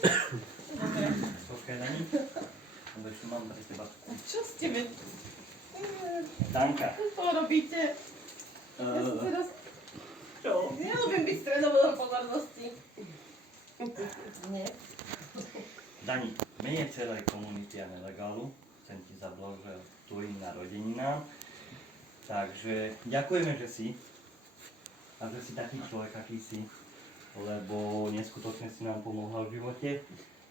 Dobre. Počkaj, Dani. Lebo ešte mám pre teba. Čo ste mi... Danka. Čo robíte? Ja som teraz... Čo? Neľúbim byť stredovodom pozornosti. Nie. Dani, mene celej komunity a nelegálu chcem ti zablahoželať tvojim narodeninám. Takže ďakujeme, že si. A že si taký človek, aký si. Lebo neskutočne si nám pomohla v živote.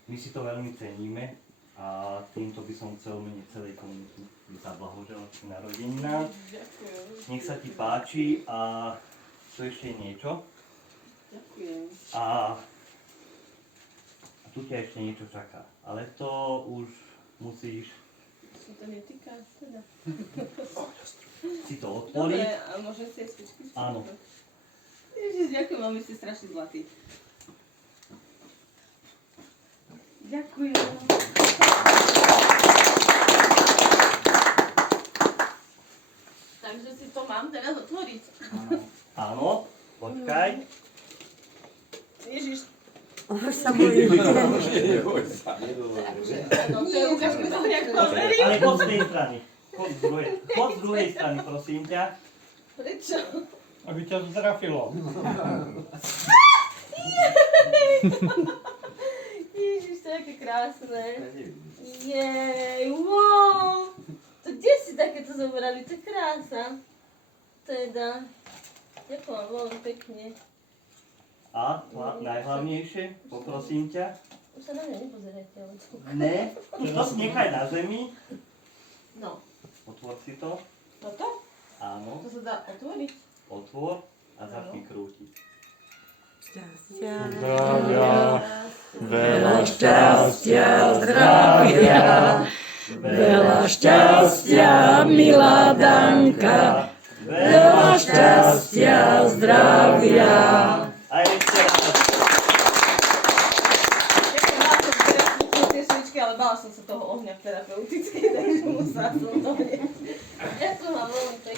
My si to veľmi ceníme. A týmto by som chcel mene celej komunity zablahoželať k narodeninám. Ďakujem. Nech sa ti páči a tu ešte niečo. Ďakujem. A tu ťa ešte niečo čaká. Ale to už musíš Čo to netýka? Teda. si to otvoriť. Dobre, a môžem si aj svičky? Áno. Ježiš, ďakujem, veľmi ste strašne zlatí. Ďakujem. Takže si to mám teraz otvoriť. Áno, počkaj. Ježiš, Už sa bojím. Neboj sa. no to je ukážka toho, jak to verím. Ale poď z tej strany. Poď z druhej strany, prosím ťa. Prečo? Aby ťa zdrafilo. Ježiš, to je aké krásne. Jej, wow. To kde si takéto zobrali? To je krása. Teda. Ďakujem veľmi pekne. A najhlavnejšie, poprosím ťa. Už sa na mňa nepozerajte, ale čo? Ne, už to nechaj na zemi. No. Otvor si to. Toto? Áno, To sa dá otvoriť? otvor a začni krútiť. Šťastia, Zdravia, veľa šťastia, zdravia, veľa šťastia, milá Danka, veľa šťastia, zdravia. A ešte raz. Ďakujem, mala som tie svičky, ale bála som sa toho ohňa terapeutickej, takže musela som to hneď. Ďakujem vám veľmi pekne.